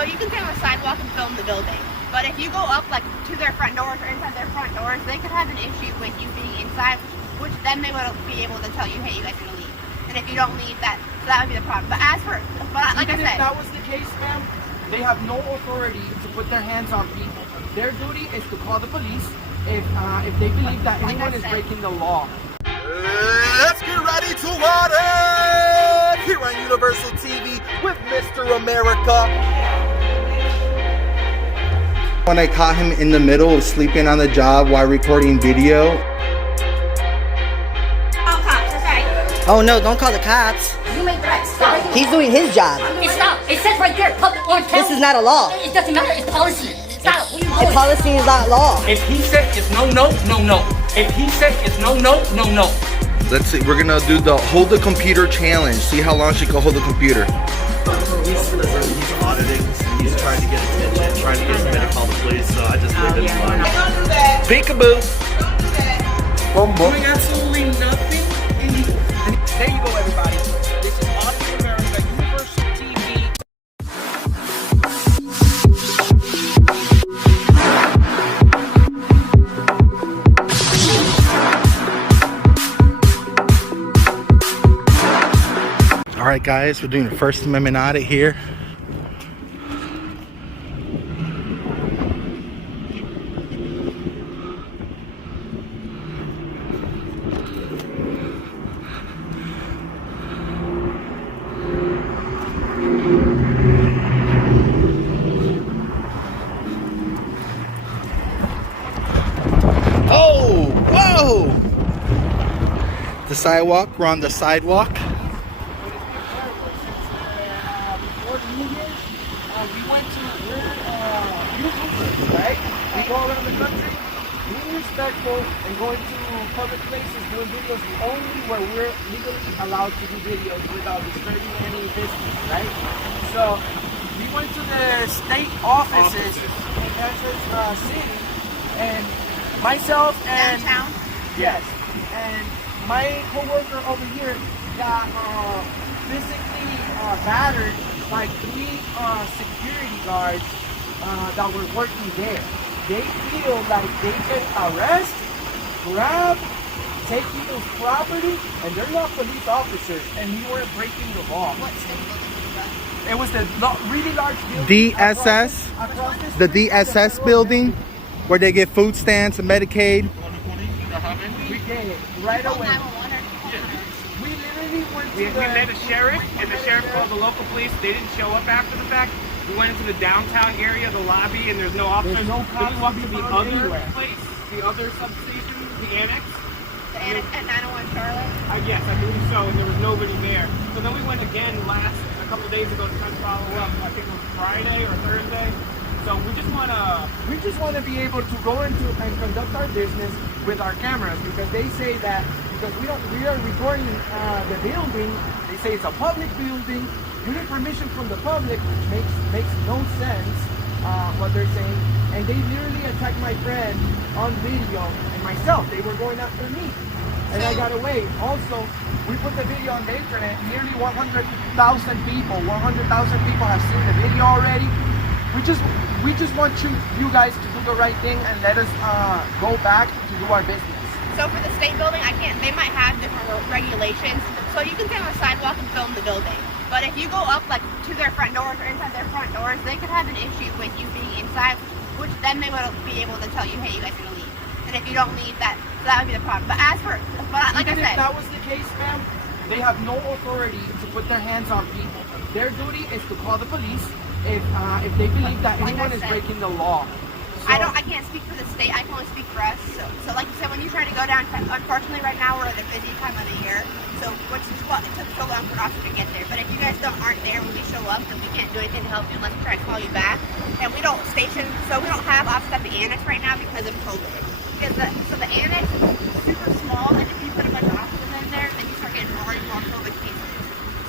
So you can stay on the sidewalk and film the building. But if you go up like to their front doors or inside their front doors, they could have an issue with you being inside, which then they would be able to tell you, hey, you guys are gonna leave. And if you don't leave, so that would be the problem. But as for, like I said, if that was the case, ma'am, they have no authority to put their hands on people. Their duty is to call the police if they believe that anyone is breaking the law. Let's get ready to audit here on Universal TV with Mr. America. When I caught him in the middle of sleeping on the job while recording video. call cops, okay? Oh no, don't call the cops. You made threats. Stop. He's doing his job. It's not. It says right there, public or town. This is not a law. It doesn't matter. It's policy. Stop. What are you The doing? policy is not law. If he said it's no, no, no, no. If he said it's no, no, no, no. Let's see, we're gonna do the hold the computer challenge. See how long she can hold the computer. He's auditing, he's trying to get attention, trying to get somebody to call the police, so I just leave it alone. Peekaboo. Boom, boom. Doing absolutely nothing. There you go, everybody. This is Audit America, Universal TV. All right, guys, we're doing the First Amendment audit here. Oh, whoa! The sidewalk, we're on the sidewalk. We went to YouTubers, right? We go around the country, being respectful and going to public places, doing videos only where we're legally allowed to do videos without disturbing any business, right? So we went to the state offices in Kansas City, and myself and Downtown? yes, and my coworker over here got physically battered by 3 security guards that were working there. They feel like they can arrest, grab, take people's property, and they're not police officers, and we weren't breaking the law. What state building was that? It was the really large building. DSS, across this the street. DSS building, where they get food stamps and Medicaid. We did, right Oh, away. 911 or We literally went We to met a sheriff, and the sheriff called the local police. They didn't show up after the fact. We went into the downtown area, the lobby, and there's no officers. no Then cops we walked to to be the found other anywhere. place, the other substation, the annex. the annex at 901 Charlotte. Yes, I believe so, and there was nobody there. So then we went again a couple days ago to try to follow up. I think it was Friday or Thursday. So we just want to be able to go into and conduct our business with our cameras, because they say that because we are recording the building, they say it's a public building. You need permission from the public, which makes no sense what they're saying. And they literally attacked my friend on video and myself. They were going after me, and I got away. Also, we put the video on the internet. Nearly 100,000 people have seen the video already. We just want you guys to do the right thing and let us go back to do our business. So for the state building, they might have different regulations. So you can stay on the sidewalk and film the building. But if you go up like to their front doors or inside their front doors, they could have an issue with you being inside, which then they would be able to tell you, hey, you guys are gonna leave. And if you don't leave, that would be the problem. But like I said, if that was the case, ma'am, they have no authority to put their hands on people. Their duty is to call the police if they believe that anyone is breaking the law. So, I can't speak for the state. I can only speak for us. So like you said, when you try to go down, unfortunately right now we're at a busy time of the year. So which is what it took so long for us to get there. But if you guys aren't there when we show up, then we can't do anything to help you unless we try to call you back. And we don't have office at the annex right now because of COVID. So the annex is super small, and if you put a bunch of offices in there, then you start getting more and more COVID cases.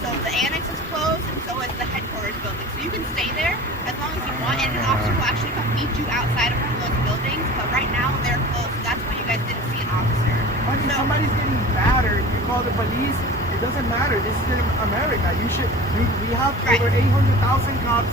So the annex is closed, and so is the headquarters building. So you can stay there as long as you want, and an officer will actually come meet you outside of one of those buildings. But right now they're closed, so that's why you guys didn't see an officer. But if somebody's getting battered, you call the police. It doesn't matter. This is in America. We have over 800,000 cops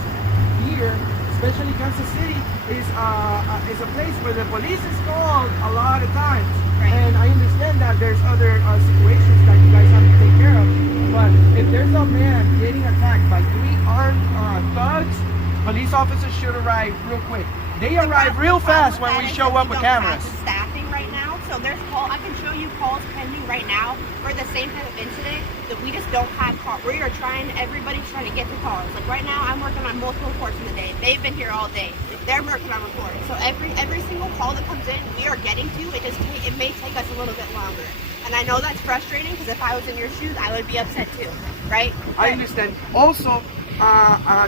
here especially Kansas City, is a place where the police is called a lot of times. Right. And I understand that there's other situations that you guys have to take care of. But if there's a man getting attacked by 3 armed thugs, police officers should arrive real quick. They arrive real fast when we show up with cameras. We don't have the staffing right now, so there's I can show you calls pending right now for the same type of incident that we just don't have calls. We are everybody's trying to get the calls. Like right now, I'm working on multiple reports in the day. They've been here all day. They're working on reports. So every single call that comes in, we are getting to. It may take us a little bit longer. And I know that's frustrating because if I was in your shoes, I would be upset too, right? I understand. Also,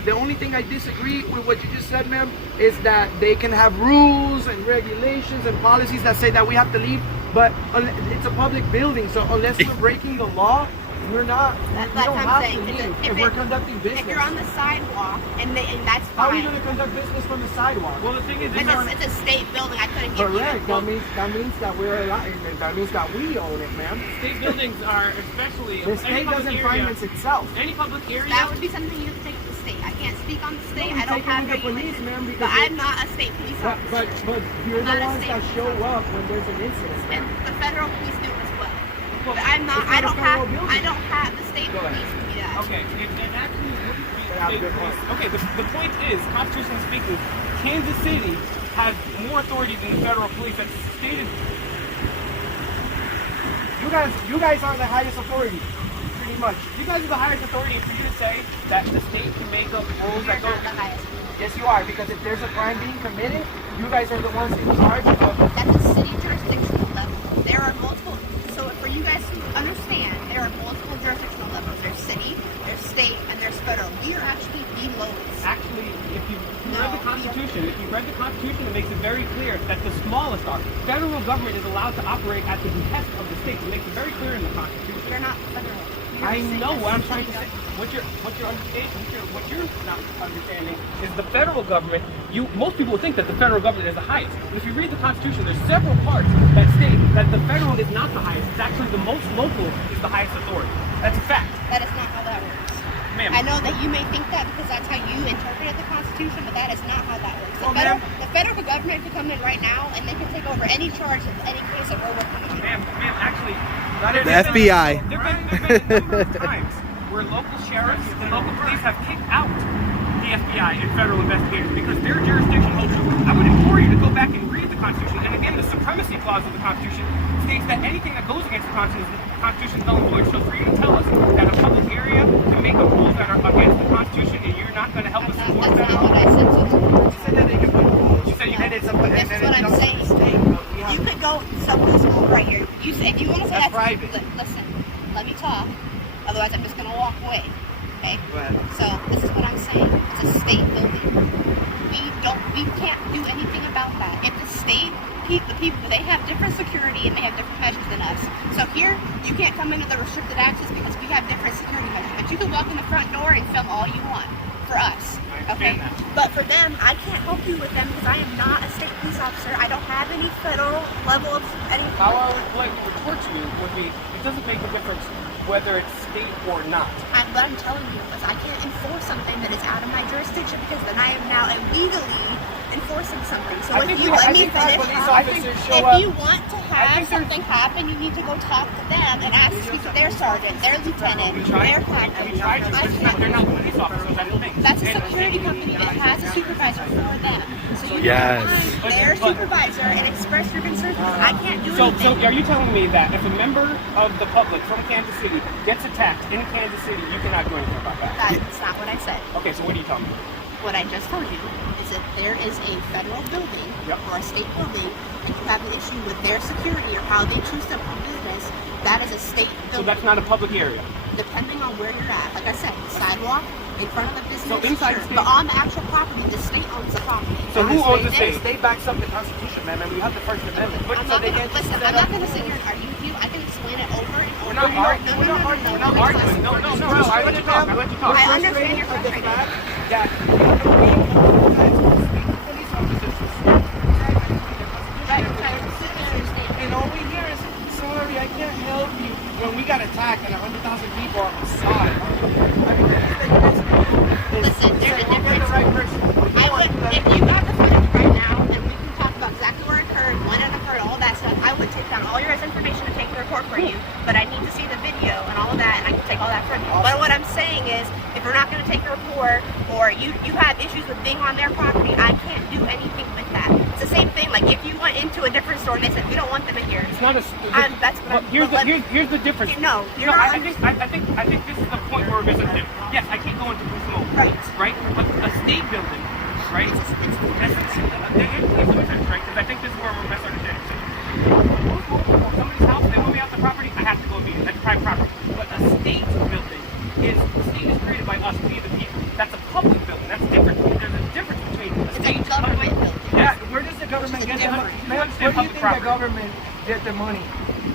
the only thing I disagree with what you just said, ma'am, is that they can have rules and regulations and policies that say that we have to leave, but it's a public building, so unless we're breaking the law, we're not. That's we don't what I'm have saying. to leave if we're conducting business. If you're on the sidewalk and that's fine. How are we going to conduct business from the sidewalk? Well, the thing is, It's a state building. I couldn't give Correct. you. That means that we're allowed. That means that we own it, ma'am. state buildings are especially The state doesn't finance itself. Any public area. That would be something you have to take to the state. I can't speak on the state. No, I don't have the police, regulations. ma'am, because But I'm not a state police officer. but you're I'm the not a ones state that police show officer. up when there's an incident, And ma'am. the federal police do as well. Well, But I'm not. it's not a federal building. I don't have the state Go ahead. police to do that. Okay, it actually wouldn't be Yeah, state good police. point. Okay, the point is, constitutionally speaking, Kansas City has more authority than the federal police. That's stated. You guys are the highest authority, pretty much. You guys are the highest authority for you to say that the state can make up rules You're that go. not the highest. Yes, you are, because if there's a crime being committed, you guys are the ones in charge of. That's a city jurisdictional level. There are multiple. So for you guys to understand, there are multiple jurisdictional levels. There's city, there's state, and there's federal. We are actually the lowest. Actually, if you No, read the Constitution, it makes it very clear that the smallest are. Federal government is allowed to operate at the behest of the states. It makes it very clear in the Constitution. You're not federal. You're I a city- know what I'm a trying to city say. What you're not understanding is the federal government. Most people think that the federal government is the highest. But if you read the Constitution, there's several parts that state that the federal is not the highest. It's actually the most local is the highest authority. That's a fact. That is not how that works. Ma'am. I know that you may think that because that's how you interpreted the Constitution, but that is not how that works. Oh, The federal government could come in right now and they can take over any charge of any case that we're working on. Ma'am, actually, The FBI. There have been a number of times where local sheriffs and local police have kicked out the FBI and federal investigators because their jurisdiction holds true. I would implore you to go back and read the Constitution. And again, the supremacy clause of the Constitution states that anything that goes against the Constitution is null and void. So for you to tell us that a public area can make up rules that are against the Constitution and you're not going to help us That's support not that? what I said. So You said that they can put rules. You said you and did it's a, That's and what it's I'm up to saying. the state, but we have you could go some of the school right here. If you want to say That's that's private. Listen, let me talk. Otherwise, I'm just going to walk away. Okay? Go ahead. So this is what I'm saying. It's a state building. We can't do anything about that. If the state, the people, they have different security and they have different measures than us. So here, you can't come into the restricted access because we have different security measures. But you can walk in the front door and film all you want for us. Okay? But for them, I can't help you with them because I am not a state police officer. I don't have any federal level of anything. How I would like to report to you would be, it doesn't make a difference whether it's state or not. What I'm telling you is I can't enforce something that is out of my jurisdiction because then I am now illegally enforcing something. So I if think you we- let I me think our finish, police I think officers show if up. you want to have think there's- something happen, you need to go talk to them and ask to speak to their sergeant, their lieutenant, We their tried captain. to, but they're not police officers, I don't think. That's a And- security company that has a supervisor for them. So you Yes. can find their supervisor and express your concerns because I can't do So anything. are you telling me that if a member of the public from Kansas City gets attacked in Kansas City, you cannot do anything about that? That's not what I said. Okay, so what are you telling me? What I just told you is that there is a federal building Yep. or a state building and you have an issue with their security or how they choose to do business, that is a state So building. that's not a public area. Depending on where you're at. Like I said, the sidewalk, in front of the business, So inside sure. the state- But on the actual property, the state owns the property. So who owns the The state? state backs up the Constitution, man, and we have the First Amendment. I'm So not they gonna, can't just listen, set I'm up not going to sit here rules. and argue with you. I can explain it over and over. We're not arguing. We're not arguing. We're not arguing. No, I let you talk. I let you talk. I understand you're Frustrated frustrated. at the fact that we have to wait for police officers to speak Right, right. and all we hear is, sorry, I can't help you, when we got attacked and 100,000 people on the side. I mean, Listen, there's a we're the difference. right person. I would, have issues with being on their property, I can't do anything with that. It's the same thing. Like if you went into a different store and they said we don't want them in here. It's not a. That's what Here's the difference. No, you're I not. think this is the point where we're missing. Yes, I can't go into blue smoke. Right. But a state building, right? Right? Because I think this is where we're misunderstanding. Somebody's house, they want me off the property, I have to go immediately. That's private property. But a state building the state is created by us, we the people. That's a public building. That's different. There's a difference between a state and a government building. Yeah, where does the government get the money? Where do you think the government get the money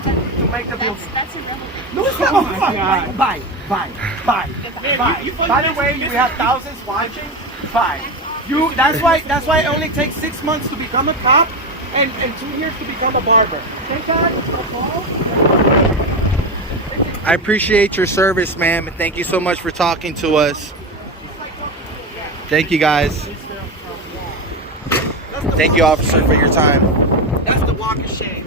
to make the building? That's irrelevant. No, it's not. Oh my God. Buy. You By the way, we have thousands watching. Buy. That's why it only takes 6 months to become a cop and 2 years to become a barber. I appreciate your service, ma'am. Thank you so much for talking to us. Thank you, guys. Thank you, officer, for your time. That's the walk of shame.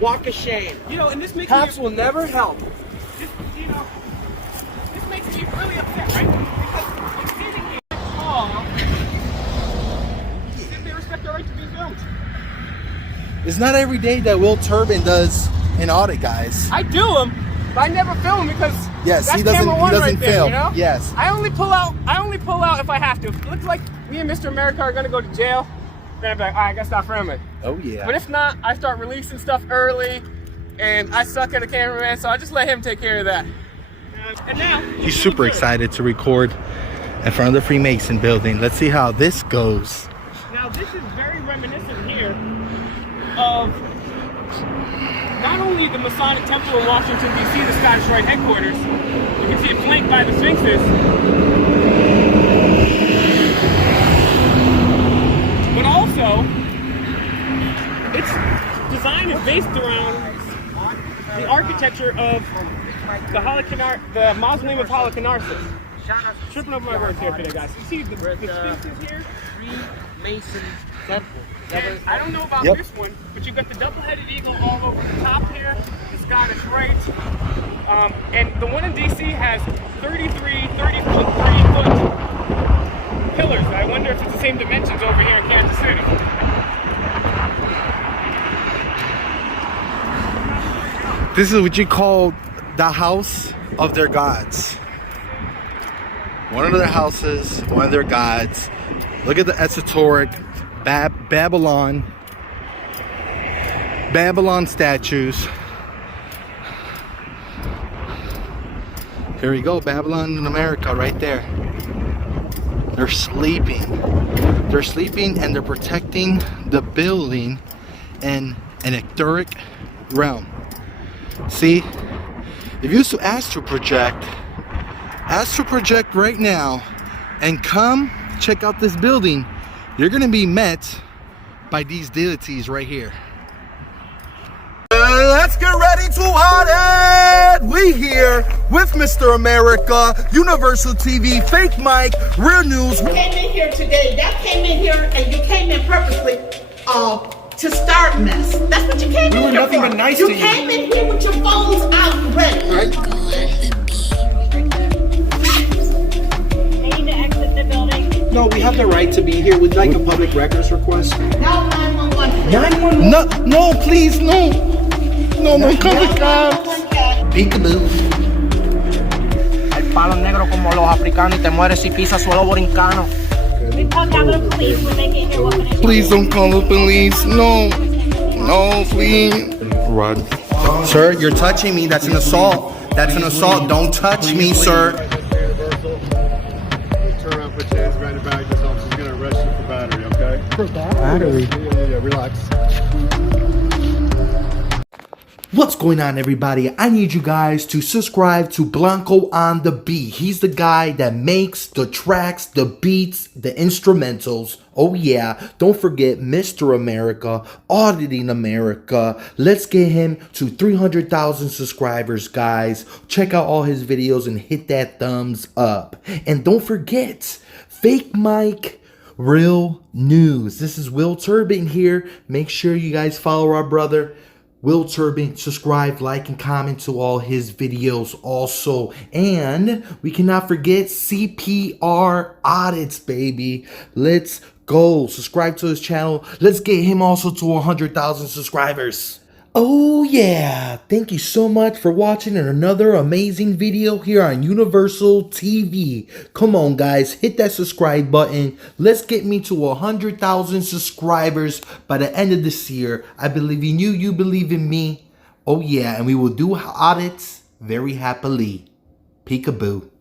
Walk of shame. You know, and this makes Cops will never help. This makes me really upset, right? Because I'm sitting here call, they respect our right to be filmed. It's not every day that Will Turbitt does an audit, guys. I do them, but I never film because Yes, that's he doesn't. camera He one doesn't right there, film. you know? Yes. I only pull out if I have to. If it looks like me and Mr. America are gonna go to jail, then I'm like, all right, I gotta stop filming. Oh yeah. But if not, I start releasing stuff early, and I suck at a cameraman, so I just let him take care of that. And now He's super excited to record in front of the Freemason Building. Let's see how this goes. Now this is very reminiscent here of not only the Masonic Temple in Washington, D.C., the Scottish Rite headquarters. You can see it flanked by the Sphinxes. But also, its design is based around the architecture of the Mausoleum of Halicarnassus. Tripping over my words here today, guys. You see the Sphinxes here? Freemason Temple. And I don't know about this one, but you've got the double-headed eagle all over the top here, the Scottish Rite. And the one in D.C. has 30-foot pillars. I wonder if it's the same dimensions over here in Kansas City. This is what you call the house of their gods. One of their houses, one of their gods. Look at the esoteric Babylon statues. Here we go, Babylon in America right there. They're sleeping. They're sleeping and they're protecting the building in an etheric realm. See, if you ask to project right now and come check out this building, you're gonna be met by these deities right here. Let's get ready to audit! We here with Mr. America, Universal TV, Fake Mike, Real News. You came in here today. Y'all came in here and you came in purposely to start mess. That's what you came in here for. We were nothing but nice to you. You came in here with your phones out ready. Right? They need to exit the building. No, we have the right to be here. We'd like a public records request. Now 911. 911? No, please, no. No, come with cops. Peekaboo. El palo negro como los africanos y te mueres si pisas suelo borincano. We called down the police when they came here. What would Please don't call the police. No, please. Run. Sir, you're touching me. That's an assault. That's an assault. Don't touch me, sir. Turn around, put your hands behind your back. This officer's going to arrest you for battery, okay? For battery? Yeah, relax. What's going on, everybody? I need you guys to subscribe to Blanko on the beat. He's the guy that makes the tracks, the beats, the instrumentals. Oh yeah, don't forget Mr. America, Auditing America. Let's get him to 300,000 subscribers, guys. Check out all his videos and hit that thumbs up. And don't forget, Fake Mike, Real News. This is Will Turbitt here. Make sure you guys follow our brother. Will Turbitt. Subscribe, like, and comment to all his videos also. And we cannot forget CPR Audits, baby. Let's go. Subscribe to his channel. Let's get him also to 100,000 subscribers. Oh yeah, thank you so much for watching another amazing video here on Universal TV. Come on guys, hit that subscribe button. Let's get me to 100,000 subscribers by the end of this year. I believe in you, you believe in me. Oh yeah, and we will do audits very happily. Peekaboo.